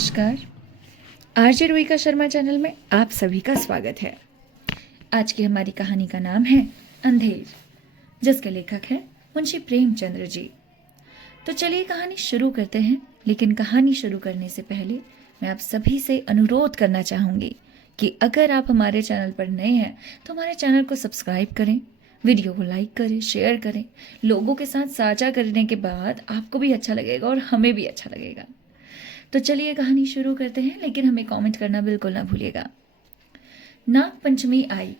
नमस्कार। RJ रोहिका Sharma channel में आप सभी का स्वागत है। आज की हमारी कहानी का नाम है अंधेर, जिसके लेखक हैं मुंशी प्रेमचंद्र जी। तो चलिए कहानी शुरू करते हैं। लेकिन कहानी शुरू करने से पहले मैं आप सभी से अनुरोध करना चाहूँगी कि अगर आप हमारे चैनल पर नए हैं तो हमारे चैनल को सब्सक्राइब करें, वीडियो को लाइक करें, शेयर करें। लोगों के साथ साझा करने के बाद आपको भी अच्छा लगेगा और हमें भी अच्छा लगेगा। तो चलिए कहानी शुरू करते हैं, लेकिन हमें कमेंट करना बिल्कुल ना भूलिएगा। नाग पंचमी आई।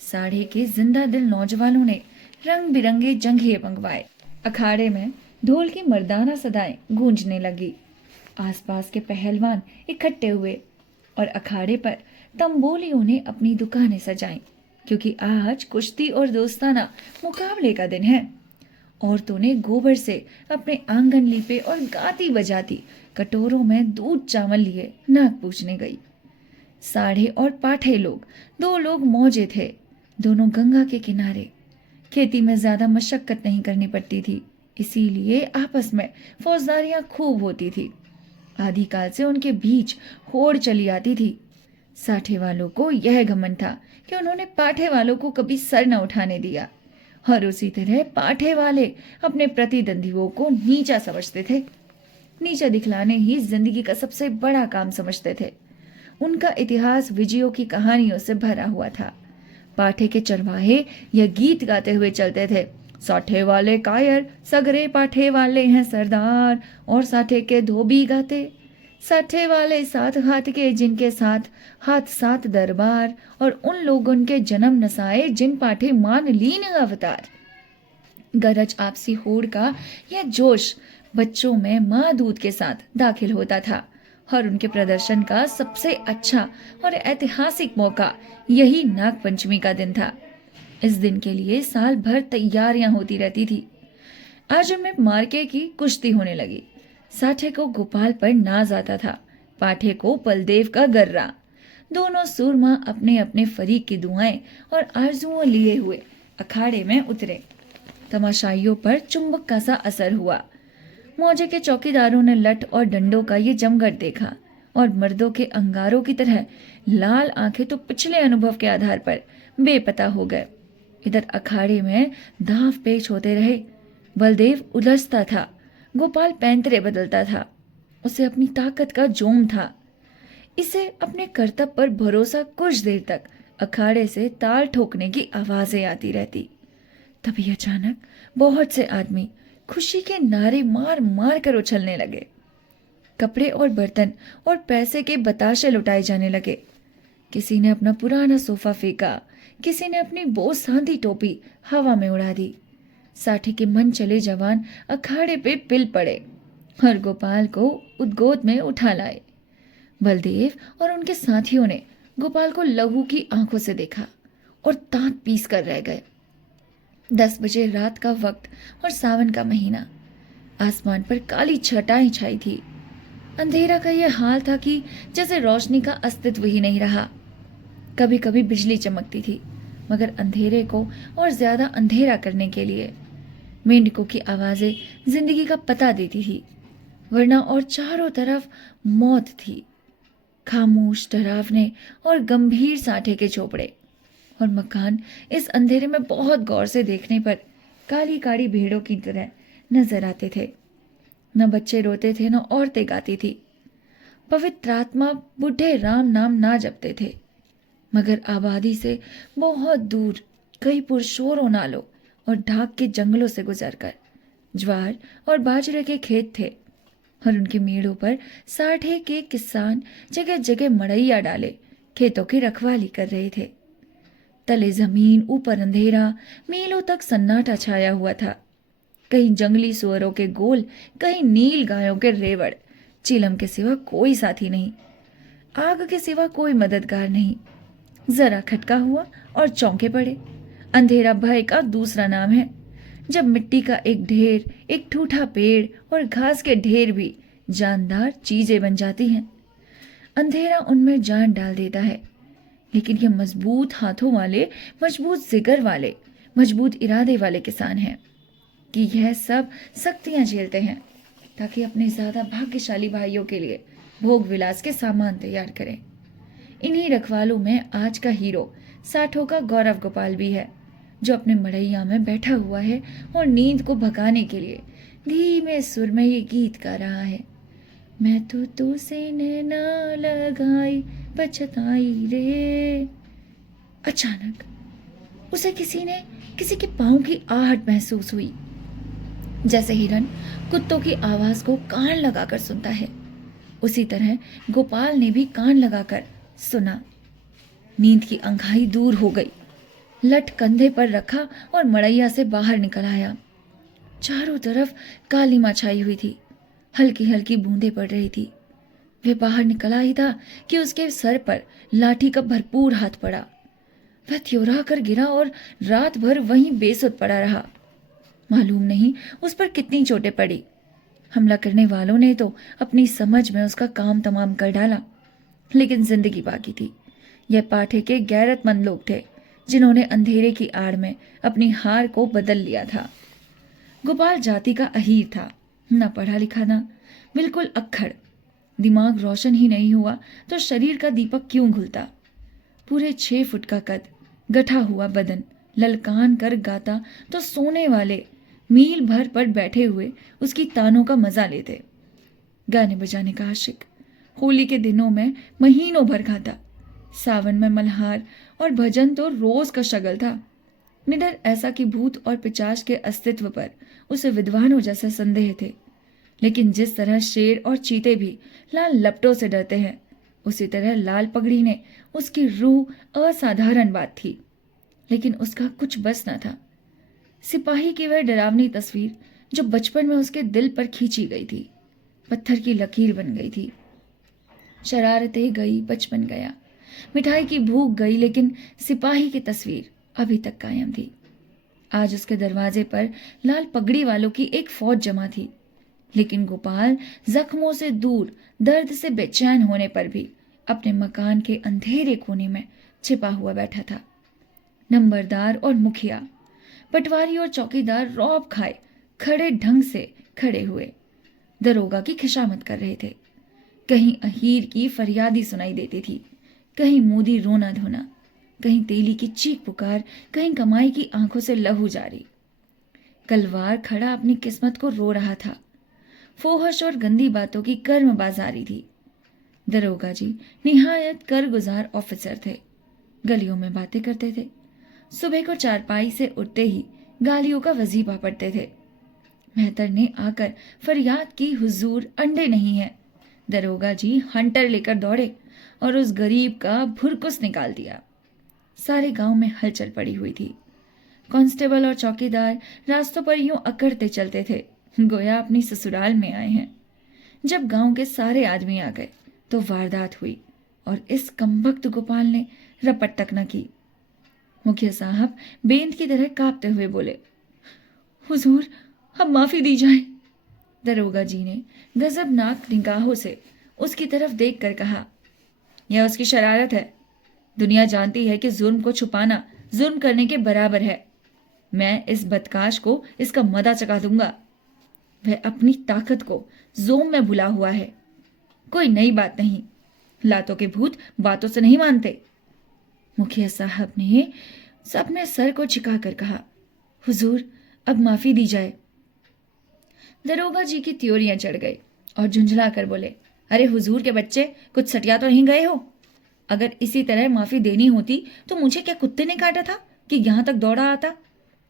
साढ़े के जिंदा दिल नौजवानों ने रंग बिरंगे जंघे मंगवाए। अखाड़े में ढोल की मर्दाना सदाएं गूंजने लगी। आसपास के पहलवान इकट्ठे हुए और अखाड़े पर तंबोलियों ने अपनी दुकानें सजाईं, क्योंकि आज कुश्ती और दोस्ताना मुकाबले का दिन है। औरतों ने गोबर से अपने आंगन लीपे और गाती बजाती कटोरों में दूध चावल लिए नाग पूजने गई। साढ़े और पाठे लोग, दो लोग मौजे थे, दोनों गंगा के किनारे। खेती में ज्यादा मशक्कत नहीं करनी पड़ती थी, इसीलिए आपस में फौजदारियां खूब होती थी। आदिकाल से उनके बीच होड़ चली आती थी। साठे वालों को यह घमंड था कि उन्होंने पाठे वालों को कभी सर न उठाने दिया, और उसी तरह पाठे वाले अपने प्रतिद्वंदियों को नीचा समझते थे। नीचा दिखलाने ही जिंदगी का सबसे बड़ा काम समझते थे। उनका इतिहास विजयों की कहानियों से भरा हुआ था। पाठे के चरवाहे यह गीत गाते हुए चलते थे। साठे वाले कायर, सगरे पाठे वाले हैं सरदार, और साठे के धोबी गाते। साठे वाले साथ हाथ के, जिनके साथ हाथ साथ दरबार, और उन लोगों के जन्म नसाए जिन पाठे मान लीन अवतार। गरज आपसी होड़ का यह जोश बच्चों में माँ दूध के साथ दाखिल होता था, और उनके प्रदर्शन का सबसे अच्छा और ऐतिहासिक मौका यही नाग पंचमी का दिन था। इस दिन के लिए साल भर तैयारियां होती रहती थी। आज उनमें मार्के की कुश्ती होने लगी। साठे को गोपाल पर नाज आता था, पाठे को बलदेव का गर्रा। दोनों सूरमा अपने अपने फरीक की दुआएं और आरजुओं लिए हुए अखाड़े में उतरे। तमाशाइयों पर चुंबक का सा असर हुआ। मौजे के चौकीदारों ने लठ और डंडों का ये जमघट देखा, और मर्दों के अंगारों की तरह लाल आंखें तो पिछले अनुभव के आधार पर बेपता हो गए। इधर अखाड़े में दांव पेच होते रहे। बलदेव उलझता था, गोपाल पैंतरे बदलता था। उसे अपनी ताकत का जोम था। इसे अपने कर्तव्य पर भरोसा कुछ देर तक अखाड़े से ताल ठोकने की आवाजें आती रहती। तभी अचानक बहुत से आदमी खुशी के नारे मार मार कर उछलने लगे। कपड़े और बर्तन और पैसे के बताशे लुटाए जाने लगे। किसी ने अपना पुराना सोफा फेंका, किसी ने अपनी बोझ सांधी टोपी हवा में उड़ा दी। साठे के मन चले जवान अखाड़े पे पिल पड़े और गोपाल को उद्गोद में उठा लाए। बलदेव और उनके साथियों ने गोपाल को लहू की आंखों से देखा और दांत पीस कर रह गए। 10 बजे रात का वक्त और सावन का महीना। आसमान पर काली छटाएं छाई थी। अंधेरा का यह हाल था कि जैसे रोशनी का अस्तित्व ही नहीं रहा। कभी कभी बिजली चमकती थी, मगर अंधेरे को और ज्यादा अंधेरा करने के लिए मेंढकों की आवाजें जिंदगी का पता देती थी, वरना और चारों तरफ मौत थी। खामोश डरावने और गंभीर साठे के झोपड़े और मकान इस अंधेरे में बहुत गौर से देखने पर काली काली भेड़ों की तरह नजर आते थे। न बच्चे रोते थे, न औरतें गाती थी। पवित्र आत्मा बुढ़े राम नाम ना जपते थे, मगर आबादी से बहुत दूर कई पुरशोरों नालों और ढाक के जंगलों से गुजरकर ज्वार और बाजरे के खेत थे, और उनके मेड़ों पर साठे के किसान जगह जगह मड़ैया डाले खेतों की रखवाली कर रहे थे। तले जमीन, ऊपर अंधेरा, मीलों तक सन्नाटा छाया हुआ था। कहीं जंगली सुअरों के गोल, कहीं नील गायों के रेवड़। चिलम के सिवा कोई साथी नहीं, आग के सिवा कोई मददगार नहीं। जरा खटका हुआ और चौंके पड़े। अंधेरा भय का दूसरा नाम है। जब मिट्टी का एक ढेर, एक ठूठा पेड़ और घास के ढेर भी जानदार चीजें बन जाती हैं, अंधेरा उनमें जान डाल देता है। लेकिन ये मजबूत हाथों वाले, मजबूत जिगर वाले, मजबूत इरादे वाले किसान हैं कि यह सब सख्तियां झेलते हैं, ताकि अपने ज्यादा भाग्यशाली भाइयों के लिए भोग विलास के सामान तैयार करें। इन्हीं रखवालों में आज का हीरो साठों का गौरव गोपाल भी है, जो अपने मड़ैया में बैठा हुआ है और नींद को भगाने के लिए धीमे सुर में ये गीत गा रहा है। मैं तो तुझसे नैना लगाई पछताई रे। अचानक उसे किसी के पांव की आहट महसूस हुई, जैसे हिरन कुत्तों की आवाज को कान लगाकर सुनता है। उसी तरह गोपाल ने भी कान लगाकर सुना। नींद की अंधाई दूर हो गई। लठ कंधे पर रखा और मड़ैया से बाहर निकल आया। चारों तरफ कालीमा छाई हुई थी, हल्की हल्की बूंदें पड़ रही थी। वह बाहर निकला ही था कि उसके सर पर लाठी का भरपूर हाथ पड़ा। वह त्योरा कर गिरा और रात भर वहीं बेसुध पड़ा रहा। मालूम नहीं उस पर कितनी चोटें पड़ी। हमला करने वालों ने तो अपनी समझ में उसका काम तमाम कर डाला, लेकिन जिंदगी बाकी थी। यह पाठे के गैरतमंद लोग थे, जिन्होंने अंधेरे की आड़ में अपनी हार को बदल लिया था। गोपाल जाति का अहीर था, न पढ़ा लिखा न बिल्कुल अक्खड़। दिमाग रोशन ही नहीं हुआ तो शरीर का दीपक क्यों घुलता। पूरे 6 फुट का कद, गठा हुआ बदन, ललकान कर गाता तो सोने वाले मील भर पर बैठे हुए उसकी तानों का मजा लेते। गाने बजाने का आशिक, होली के दिनों में महीनों भर खाता, सावन में मल्हार और भजन तो रोज का शगल था। निडर ऐसा कि भूत और पिचाच के अस्तित्व पर उसे विद्वानों जैसे संदेह थे। लेकिन जिस तरह शेर और चीते भी लाल लपटों से डरते हैं, उसी तरह लाल पगड़ी ने उसकी रूह असाधारण बात थी। लेकिन उसका कुछ बस न था। सिपाही की वह डरावनी तस्वीर जो बचपन में उसके दिल पर खींची गई थी, पत्थर की लकीर बन गई थी। शरारतें गई, बचपन गया, मिठाई की भूख गई, लेकिन सिपाही की तस्वीर अभी तक कायम थी। आज उसके दरवाजे पर लाल पगड़ी वालों की एक फौज जमा थी, लेकिन गोपाल जख्मों से दूर, दर्द से बेचैन होने पर भी अपने मकान के अंधेरे कोने में छिपा हुआ बैठा था। नंबरदार और मुखिया, पटवारी और चौकीदार रौब खाए खड़े ढंग से खड़े हुए दरोगा की खिशामत कर रहे थे। कहीं अहीर की फरियादी सुनाई देती थी, कहीं मोदी रोना धोना, कहीं तेली की चीख पुकार, कहीं कमाई की आंखों से लहू जारी। कलवार खड़ा अपनी किस्मत को रो रहा था। फोहश और गंदी बातों की कर्म बाजारी थी। दरोगा जी निहायत करगुजार ऑफिसर थे। गलियों में बातें करते थे। सुबह को चारपाई से उठते ही गालियों का वजीफा पढ़ते थे। मेहतर ने आकर फरियाद की, हुजूर अंडे नहीं है। दरोगा जी हंटर लेकर दौड़े और उस गरीब का भुरकुस निकाल दिया। सारे गांव में हलचल पड़ी हुई थी। कांस्टेबल और चौकीदार रास्तों पर यूं अकड़ते चलते थे, गोया अपनी ससुराल में आए हैं। जब गांव के सारे आदमी आ गए तो वारदात हुई और इस कमबख्त गोपाल ने रपट तक न की। मुखिया साहब बेंत की तरह कांपते हुए बोले, हुजूर अब माफी दी जाए। दरोगा जी ने गजबनाक निगाहों से उसकी तरफ देखकर कहा, यह उसकी शरारत है। दुनिया जानती है कि जुर्म को छुपाना जुर्म करने के बराबर है। मैं इस बदकाश को इसका मदा चखा दूंगा। वह अपनी ताकत को जोम में भुला हुआ है। कोई नई बात नहीं, लातों के भूत बातों से नहीं मानते। मुखिया साहब ने अपने सर को झुकाकर कहा, हुजूर अब माफी दी जाए। दरोगा जी की त्योरियां चढ़ गई और झुंझला कर बोले, अरे हुजूर के बच्चे, कुछ सटिया तो नहीं गए हो? अगर इसी तरह माफी देनी होती तो मुझे क्या कुत्ते ने काटा था कि यहां तक दौड़ा आता?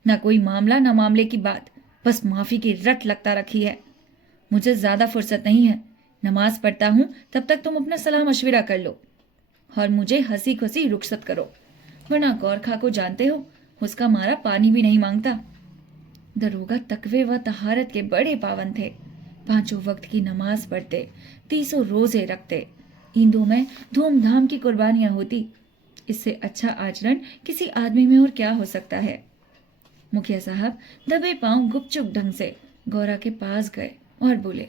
ना कोई मामला ना मामले की बात, बस माफी की रट लगता रखी है। मुझे ज्यादा फुर्सत नहीं है। नमाज पढ़ता हूं, तब तक तुम अपना सलाह मशविरा कर लो और मुझे हंसी खुशी रुखसत करो, वरना गौरखा को जानते हो, उसका मारा पानी भी नहीं मांगता। दरोगा तकवे व तहारत के बड़े पावन थे। 5 वक्त की नमाज पढ़ते, 30 रोजे रखते, ईंदों में धूमधाम की कुर्बानियां होती। इससे अच्छा आचरण किसी आदमी में और क्या हो सकता है। मुखिया साहब दबे पांव गुपचुप ढंग से गौरा के पास गए और बोले,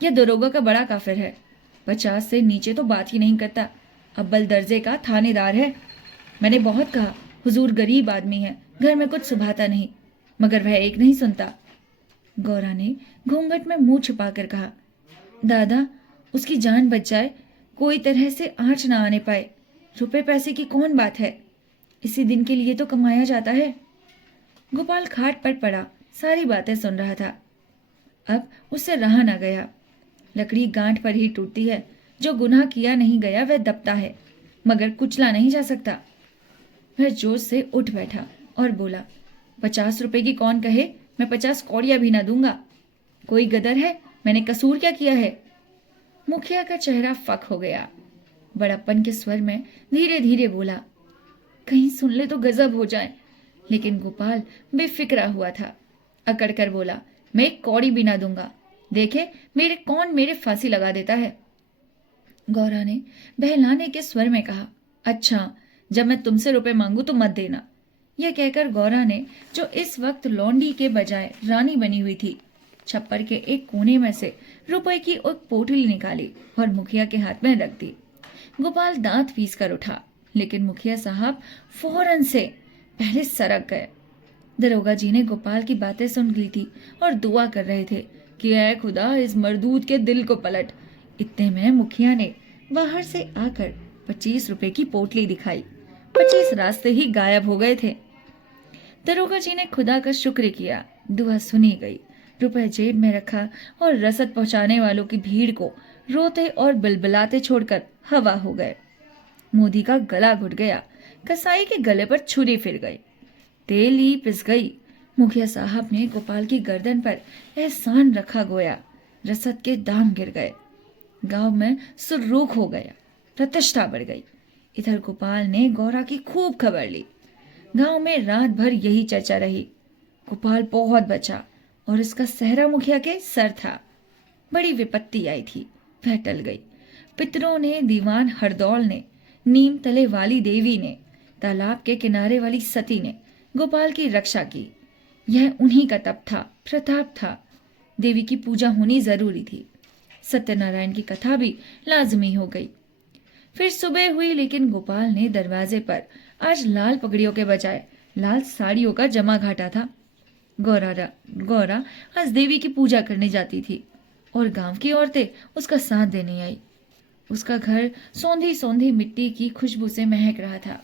यह दरोगा का बड़ा काफिर है। 50 से नीचे तो बात ही नहीं करता, अव्वल दर्जे का थानेदार है। मैंने बहुत कहा, हुजूर गरीब आदमी है, घर में कुछ सुभाता नहीं, मगर वह एक नहीं सुनता। गौरा ने घूंघट में मुंह छुपाकर कहा, दादा उसकी जान बच जाए, कोई तरह से आँच ना आने पाए। रुपए पैसे की कौन बात है, इसी दिन के लिए तो कमाया जाता है। गोपाल खाट पर पड़ा सारी बातें सुन रहा था। अब उससे रहा ना गया। लकड़ी गांठ पर ही टूटती है, जो गुनाह किया नहीं गया वह दबता है, मगर कुचला नहीं जा सकता। वह जोश से उठ बैठा और बोला, 50 रुपए की कौन कहे, मैं 50 कौड़ियां भी ना दूंगा। कोई गदर है, मैंने कसूर क्या किया है? मुखिया का चेहरा फक हो गया। बड़प्पन के स्वर में धीरे धीरे बोला, कहीं सुन ले तो गजब हो जाए। लेकिन गोपाल बेफिक्रा हुआ था। अकड़ कर बोला, मैं एक कौड़ी भी ना दूंगा। देखे मेरे फांसी लगा देता है। गौरा ने बहलाने के स्वर में कहा, अच्छा, जब मैं तुमसे रुपए मांगू तो मत देना। यह कहकर गौरा ने, जो इस वक्त लौंडी के बजाय रानी बनी हुई थी, छप्पर के एक कोने में से रुपए की एक पोटली निकाली और मुखिया के हाथ में रख दी। गोपाल दांत पीस कर उठा, लेकिन मुखिया साहब फौरन से पहले सरक गए। दरोगा जी ने गोपाल की बातें सुन ली थी और दुआ कर रहे थे कि ऐ खुदा इस मरदूद के दिल को पलट। इतने में मुखिया ने बाहर से आकर 25 रुपए की पोटली दिखाई। 25 रास्ते ही गायब हो गए थे। दरोगा जी ने खुदा का शुक्र किया, दुआ सुनी गई। रुपए जेब में रखा और रसद पहुंचाने वालों की भीड़ को रोते और बिलबिलाते छोड़कर हवा हो गए। मोदी का गला घुट गया। कसाई के गले पर छुरी फिर गई। तेल ही पिस गई। मुखिया साहब ने गोपाल की गर्दन पर एहसान रखा गोया रसद के दाम गिर गए। गांव में सुर्रूख हो गया, प्रतिष्ठा बढ़ गई। इधर गोपाल ने गौरा की खूब खबर ली। गांव में रात भर यही चर्चा रही। गोपाल बहुत बचा और इसका सहरा मुखिया के सर था। बड़ी विपत्ति आई थी, वह टल गई। पितरों ने, दीवान हरदौल ने, नीम तले वाली देवी ने, तालाब के किनारे वाली सती ने गोपाल की रक्षा की। यह उन्हीं का तप था, प्रताप था। देवी की पूजा होनी जरूरी थी। सत्यनारायण की कथा भी लाजमी हो गई। फिर सुबह हुई, लेकिन गोपाल ने दरवाजे पर आज लाल पगड़ियों के बजाय लाल साड़ियों का जमा घाटा था। गौरा आज देवी की पूजा करने जाती थी और गांव की औरतें उसका साथ देने आई। उसका घर सौंधी सौंधी मिट्टी की खुशबू से महक रहा था,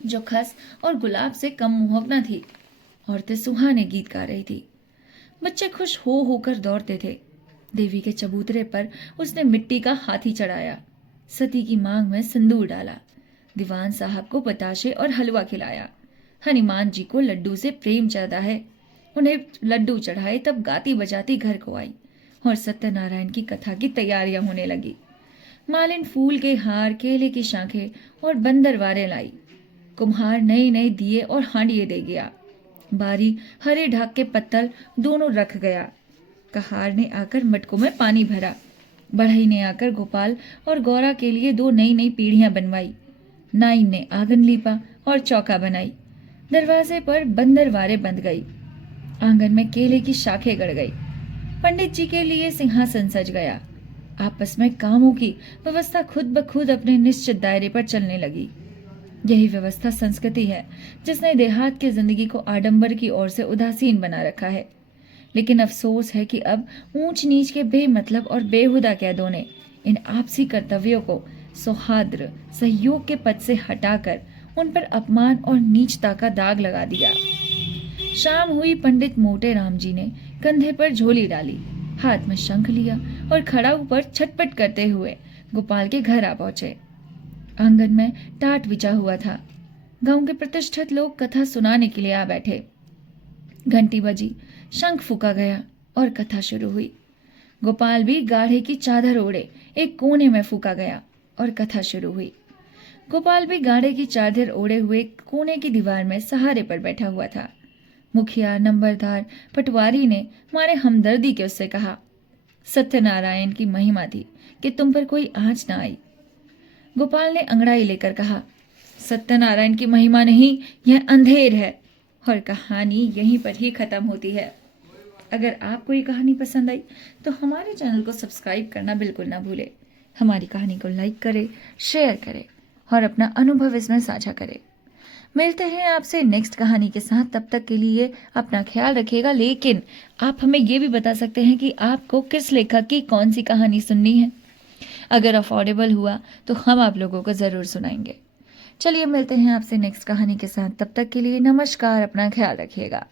जो खस और गुलाब से कम मुहब्बत थी। औरतें सुहाने गीत गा रही थी। बच्चे खुश हो होकर दौड़ते थे। देवी के चबूतरे पर उसने मिट्टी का हाथी चढ़ाया, सती की मांग में सिंदूर डाला, दीवान साहब को बताशे और हलवा खिलाया। हनुमान जी को लड्डू से प्रेम ज्यादा है। उन्हें लड्डू चढ़ाए, तब गाती बजाती घर को आई और सत्यनारायण की कथा की तैयारियां होने लगी। मालिन फूल के हार, केले की शाखें और बंदरवारे लाई। कुम्हार नए नए दिए और हांडिये दे गया। बारी हरे ढाक के पत्तल दोनों रख गया। कहार ने आकर मटकों में पानी भरा। बढ़ई ने आकर गोपाल और गौरा के लिए 2 नई नई पीढ़ियां बनवाई। नाइन ने आंगन लीपा और चौका बनाई। दरवाजे पर बंदरवारे बंध गई। आंगन में केले की शाखें गड़ गई। पंडित जी के लिए सिंहासन सज गया। आपस में कामों की व्यवस्था खुद ब खुद अपने निश्चित दायरे पर चलने लगी। यही व्यवस्था संस्कृति है, जिसने देहात की जिंदगी को आडंबर की ओर से उदासीन बना रखा है। लेकिन अफसोस है कि अब ऊंच नीच के बेमतलब और बेहुदा कैदों ने इन आपसी कर्तव्यों को सौहार्द सहयोग के पद से हटाकर उन पर अपमान और नीचता का दाग लगा दिया। शाम हुई। पंडित मोटे राम जी ने कंधे पर झोली डाली, हाथ में शंख लिया और खड़ाऊ पर छटपट करते हुए गोपाल के घर आ पहुंचे। आंगन में टाट बिछा हुआ था। गांव के प्रतिष्ठित लोग कथा सुनाने के लिए आ बैठे। घंटी बजी, शंख फूका गया और कथा शुरू हुई। गोपाल भी गाढ़े की चादर ओढ़े एक कोने में फूका गया और कथा शुरू हुई। गोपाल भी गाढ़े की चादर ओढ़े हुए कोने की दीवार में सहारे पर बैठा हुआ था। मुखिया, नंबरदार, पटवारी ने मारे हमदर्दी के उससे कहा, सत्यनारायण की महिमा थी कि तुम पर कोई आंच ना आई। गोपाल ने अंगड़ाई लेकर कहा, सत्यनारायण की महिमा नहीं, यह अंधेर है। और कहानी यहीं पर ही खत्म होती है। अगर आपको ये कहानी पसंद आई तो हमारे चैनल को सब्सक्राइब करना बिल्कुल ना भूले। हमारी कहानी को लाइक करें, शेयर करें और अपना अनुभव इसमें साझा करें। मिलते हैं आपसे नेक्स्ट कहानी के साथ। तब तक के लिए अपना ख्याल रखिएगा। लेकिन आप हमें ये भी बता सकते हैं कि आपको किस लेखक की कौन सी कहानी सुननी है। अगर अफोर्डेबल हुआ तो हम आप लोगों को ज़रूर सुनाएंगे। चलिए मिलते हैं आपसे नेक्स्ट कहानी के साथ, तब तक के लिए नमस्कार, अपना ख्याल रखिएगा।